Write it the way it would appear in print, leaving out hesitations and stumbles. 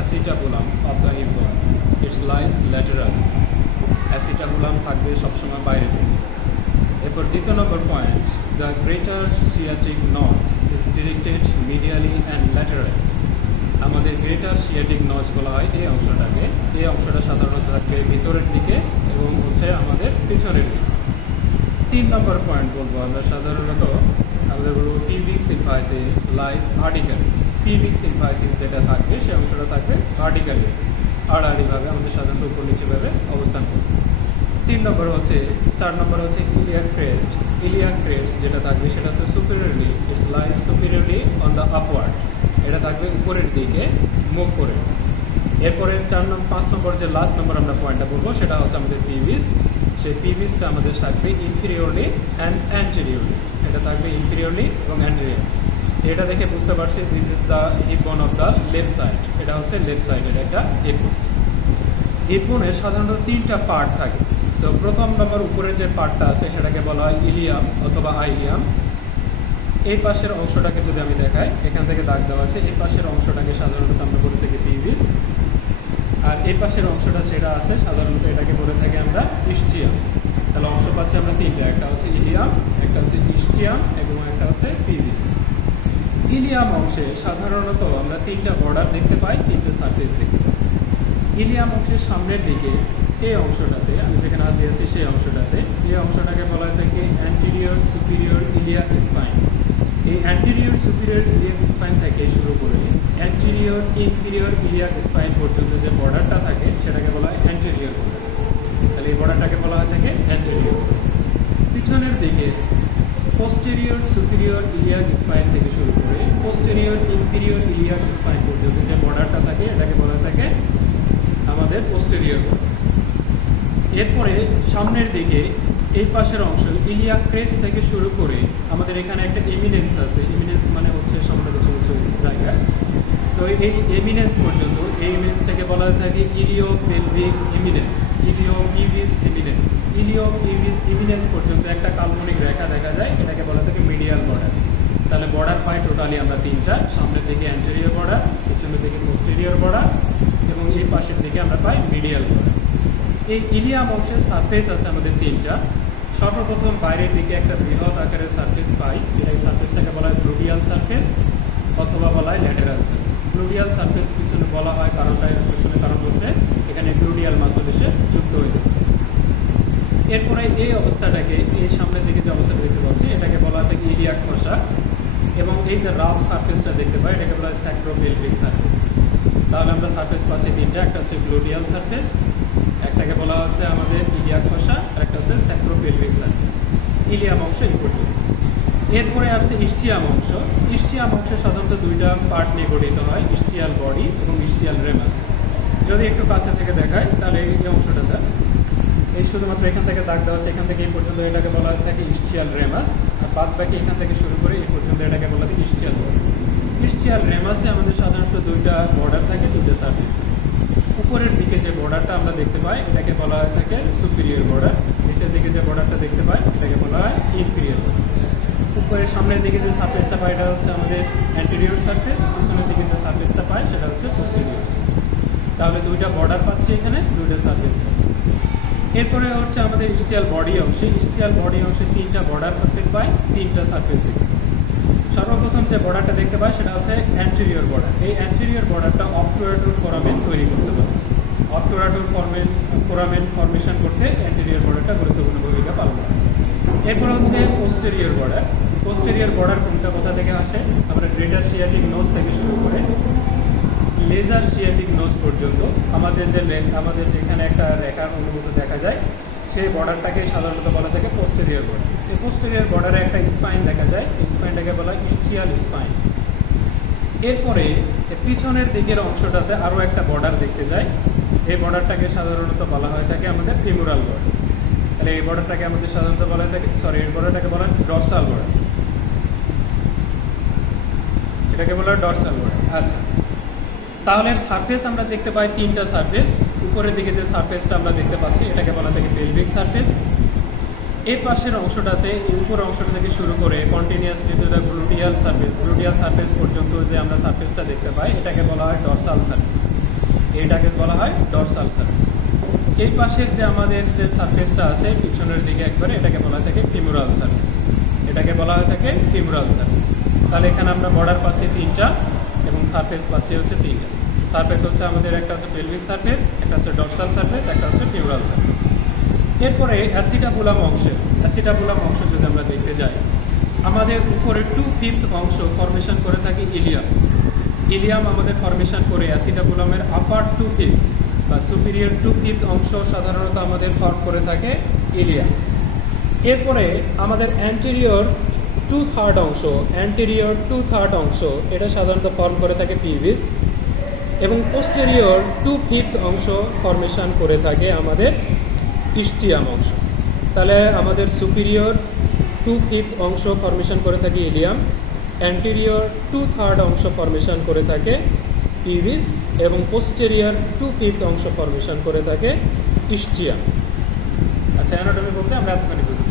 acetabulum of the hip bone. It lies lateral. Acetabulum থাকবে সবসময় বাইরে দিকে। এরপর দ্বিতীয় নম্বর point, the greater sciatic notch is directed medially and laterally. আমাদের গ্রেটার সিয়াটিক নচ বলা হয় এই অংশটাকে। এই অংশটা সাধারণত থাকবে ভিতরের দিকে এবং হচ্ছে আমাদের পিছনের দিকে। 3 নম্বর পয়েন্ট বলবো আমরা সাধারণত আমাদের বলবো pubic symphysis lies vertically. Pubic symphysis যেটা থাকবে সেই অংশটা থাকবে ভার্টিক্যালি, আড়াআড়িভাবে আমাদের সাধারণত উপর নিচেভাবে অবস্থান করবে। 4 নম্বর হচ্ছে ইলিয়াক ক্রেস্ট। ইলিয়াক ক্রেস্ট যেটা থাকবে সেটা হচ্ছে superiorly, it's lies superiorly on the upward. এটা থাকবে উপরের দিকে মুখ করে। এরপরে 5 নম্বর যে লাস্ট নম্বর আমরা পয়েন্টটা বলবো সেটা হচ্ছে আমাদের পিভিস। সেই পিভিসটা আমাদের থাকবে ইনফিরিয়রলি অ্যান্ড অ্যান্টেরিয়রলি। এটা থাকবে ইনফিরিয়রলি এবং অ্যান্টেরিয়র। এটা দেখে বুঝতে পারছি দিস ইজ দ্য হিপ বোন অফ দ্য লেফট সাইড। এটা হচ্ছে লেফট সাইডের একটা হিপ বোন। হিপ বোনের সাধারণত 3টা পার্ট থাকে। তো প্রথম নম্বর উপরের যে পার্টটা আছে সেটাকে বলা হয় ইলিয়াম অথবা আইলিয়াম। এই পাশের অংশটাকে যদি আমি দেখাই, এখান থেকে দাগ দেওয়া আছে, এই পাশের অংশটাকে সাধারণত আমরা বলে থাকি পিভিস। আর এই পাশের অংশটা যেটা আছে সাধারণত এটাকে বলে থাকি আমরা ইস্চিয়াম। তাহলে অংশ পাচ্ছি আমরা 3টা, একটা হচ্ছে ইলিয়াম, একটা হচ্ছে ইস্চিয়াম এবং একটা হচ্ছে পিভিস। ইলিয়াম অংশে সাধারণত আমরা 3টা বর্ডার দেখতে পাই, 3টে সারফেস দেখতে পাই। ইলিয়াম অংশের সামনের দিকে এই অংশটাতে, আমি যেখানে হাত দিয়েছি সেই অংশটাতে, এই অংশটাকে বলা হয় থাকে অ্যান্টেরিয়র সুপিরিয়র ইলিয়াক স্পাইন। এই অ্যান্টেরিয়র সুপিরিয়র ইলিয়াক স্পাইন থেকে শুরু করে অ্যান্টেরিয়র ইনফিরিয়র ইলিয়াক স্পাইন পর্যন্ত যে বর্ডারটা থাকে সেটাকে বলা হয় অ্যান্টেরিয়র বর্ডার। তাহলে এই বর্ডারটাকে বলা হয় থাকে অ্যান্টেরিয়র। পিছনের দিকে পোস্টেরিয়র সুপিরিয়র ইলিয়াক স্পাইন থেকে শুরু করে পোস্টেরিয়র ইনফিরিয়র ইলিয়াক স্পাইন পর্যন্ত যে বর্ডারটা থাকে এটাকে বলা থাকে আমাদের পোস্টেরিয়র বর্ডার। এরপরে সামনের দিকে এই পাশের অংশ ইলিয়াক ক্রেস্ট থেকে শুরু করে আমাদের এখানে একটা এমিনেন্স আছে। এমিনেন্স মানে হচ্ছে সামনে কিছু কিছু জায়গা। তো এই এমিনেন্স পর্যন্ত, এই এমিনেন্সটাকে বলা থাকে ilio pelvic eminence, ilio pubic eminence. Ilio pubic eminence পর্যন্ত একটা কাল্পনিক রেখা দেখা যায়, এটাকে বলা থাকে মিডিয়াল বর্ডার। তাহলে বর্ডার পাই টোটালি আমরা 3টা, সামনের দিকে অ্যান্টেরিয়র বর্ডার, পিছনের দিকে পোস্টেরিয়র বর্ডার এবং এই পাশের দিকে আমরা পাই মিডিয়াল বর্ডার। এই ইলিয়াম অংশের সারফেস আছে আমাদের 3টা। সর্বপ্রথম বাইরের দিকে একটা বৃহৎ আকারের সারফেস পাই, এই সারফেসটাকে বলা হয় গ্লুডিয়াল সারফেস অথবা বলা হয় ল্যাটেরাল সারফেস। গ্লুডিয়াল সারফেস পিছনে বলা হয় কারণ হচ্ছে এখানে গ্লুডিয়াল মাসল এসে যুক্ত হয়ে যাবে। এরপরে এই অবস্থাটাকে, এই সামনের দিকে যে অবস্থাটা দেখতে পাচ্ছি এটাকে বলা হয় ইলিয়াক খোসা এবং এই যে রাফ সারফেসটা দেখতে পাই এটাকে বলা হয় স্যাক্রোপেলভিক সারফেস। তাহলে আমরা সারফেস পাচ্ছি 3টা, একটা হচ্ছে গ্লুডিয়াল সারফেস, একটাকে বলা হচ্ছে আমাদের ইলিয়াক খোসা, আর একটা হচ্ছে স্যাক্রোপেলভিক সারফেস। ইলিয়াম অংশ এই পর্যন্ত। এরপরে আসছে ইস্চিয়াম অংশ। ইস্চিয়াম অংশে সাধারণত 2টা পার্ট নিয়ে গঠিত হয়, ইস্চিয়াল বডি এবং ইস্চিয়াল রেমাস। যদি একটু কাছে থেকে দেখায় তাহলে এই অংশটাতে এই শুধুমাত্র এখান থেকে দাগ দেওয়া আছে, এখান থেকে এই পর্যন্ত এটাকে বলা থাকে ইস্চিয়াল রেমাস, আর বাদ বাকি এখান থেকে শুরু করে এই পর্যন্ত এটাকে বলা থাকে ইস্চিয়াল বডি। ইস্চিয়াল রেমাসে আমাদের সাধারণত 2টা বর্ডার থাকে, 2টা সারফেস থাকে। উপরের দিকে যে বর্ডারটা আমরা দেখতে পাই এটাকে বলা হয় থাকে সুপিরিয়র বর্ডার, নিচের দিকে যে বর্ডারটা দেখতে পাই এটাকে বলা হয় ইনফিরিয়র বর্ডার। উপরের সামনের দিকে যে সারফেসটা পাই এটা হচ্ছে আমাদের অ্যান্টেরিয়র সারফেস, পিছনের দিকে যে সারফেসটা পাই সেটা হচ্ছে পোস্টেরিয়র সারফেস। তাহলে 2টা বর্ডার পাচ্ছি, এখানে 2টা সারফেস পাচ্ছি। এরপরে হচ্ছে আমাদের ইস্চিয়াল বডি অংশে। ইস্চিয়াল বডি অংশে 3টা বর্ডার দেখতে পাই, 3টা সারফেস দেখতে পাই। সর্বপ্রথম যে বর্ডারটা দেখতে পাই সেটা হচ্ছে অ্যান্টেরিয়র বর্ডার। এই অ্যান্টেরিয়র বর্ডারটা অবটুরাটর ফোরামেন তৈরি করতে পারে। অবটুরাটর ফোরামেন ফর্মেশন করতে অ্যান্টেরিয়র বর্ডারটা গুরুত্বপূর্ণ ভূমিকা পালন করে। এরপর হচ্ছে পোস্টেরিয়র বর্ডার। পোস্টেরিয়র বর্ডার কোনটা কোথা থেকে আসে? আমরা গ্রেটার সিয়াটিক নোজ থেকে শুরু করে লেজার সিয়াটিক নোজ পর্যন্ত আমাদের যেখানে একটা রেখার অনুভূত দেখা যায় সেই বর্ডারটাকে সাধারণত বলা থাকে পোস্টেরিয়র বর্ডার। এই পোস্টেরিয়র বর্ডারে একটা স্পাইন দেখা যায়, এই স্পাইনটাকে বলা হয় ইস্চিয়াল স্পাইন। এরপরে পিছনের দিকের অংশটাতে আরও একটা বর্ডার দেখতে যায়, এই বর্ডারটাকে সাধারণত বলা হয় থাকে আমাদের ফিমুরাল বর্ডার। তাহলে এই বর্ডারটাকে আমাদের সাধারণত বলা হয় থাকে এই বর্ডারটাকে বলা হয় ডরসাল বর্ডার, এটাকে বলা হয় ডরসাল বর্ডার। আচ্ছা, তাহলে সারফেস আমরা দেখতে পাই 3টা সারফেস। উপরের দিকে যে সারফেসটা আমরা দেখতে পাচ্ছি এটাকে বলা থাকে পেলভিক সারফেস। এই পাশের অংশটাতে, এই উপর অংশটা থেকে শুরু করে কন্টিনিউয়াসলি গ্লুডিয়াল সারফেস পর্যন্ত যে আমরা সারফেসটা দেখতে পাই এটাকে বলা হয় ডরসাল সারফেস। এইটাকে বলা হয় ডরসাল সারফেস। এই পাশের যে আমাদের যে সারফেসটা আছে পিছনের দিকে একবারে, এটাকে বলা থাকে ফিমোরাল সারফেস। এটাকে বলা হয়ে থাকে ফিমোরাল সারফেস। তাহলে এখানে আমরা বর্ডার পাচ্ছি 3টা এবং সারফেস পাচ্ছি হচ্ছে 3টা। সারফেস হচ্ছে আমাদের একটা হচ্ছে পেলভিক সারফেস, একটা হচ্ছে ডরসাল সারফেস, একটা হচ্ছে ফিমোরাল সারফেস। এরপরে অ্যাসিটাবুলাম অংশ যদি আমরা দেখতে যাই, আমাদের উপরে 2/5 অংশ ফরমেশন করে থাকে ইলিয়াম। ইলিয়াম আমাদের ফরমেশন করে অ্যাসিটাবুলামের আপার 2/5 বা সুপিরিয়র 2/5 অংশ সাধারণত আমাদের ফর্ম করে থাকে ইলিয়াম। এরপরে আমাদের অ্যান্টেরিয়র 2/3 অংশ এটা সাধারণত ফর্ম করে থাকে পিভিস, এবং পোস্টেরিয়র 2/5 অংশ ফরমেশন করে থাকে আমাদের ইস্চিয়াম অংশ। তাহলে আমাদের সুপিরিয়র 2/5 অংশ ফরমেশন করে থাকে ইলিয়াম, অ্যান্টেরিয়র 2/3 অংশ ফরমেশন করে থাকে পিভিস, এবং পোস্টেরিয়র 2/5 অংশ ফরমেশন করে থাকে ইস্চিয়াম। আচ্ছা, অ্যানাটমি বলতে আমরা এতখানি বুঝতে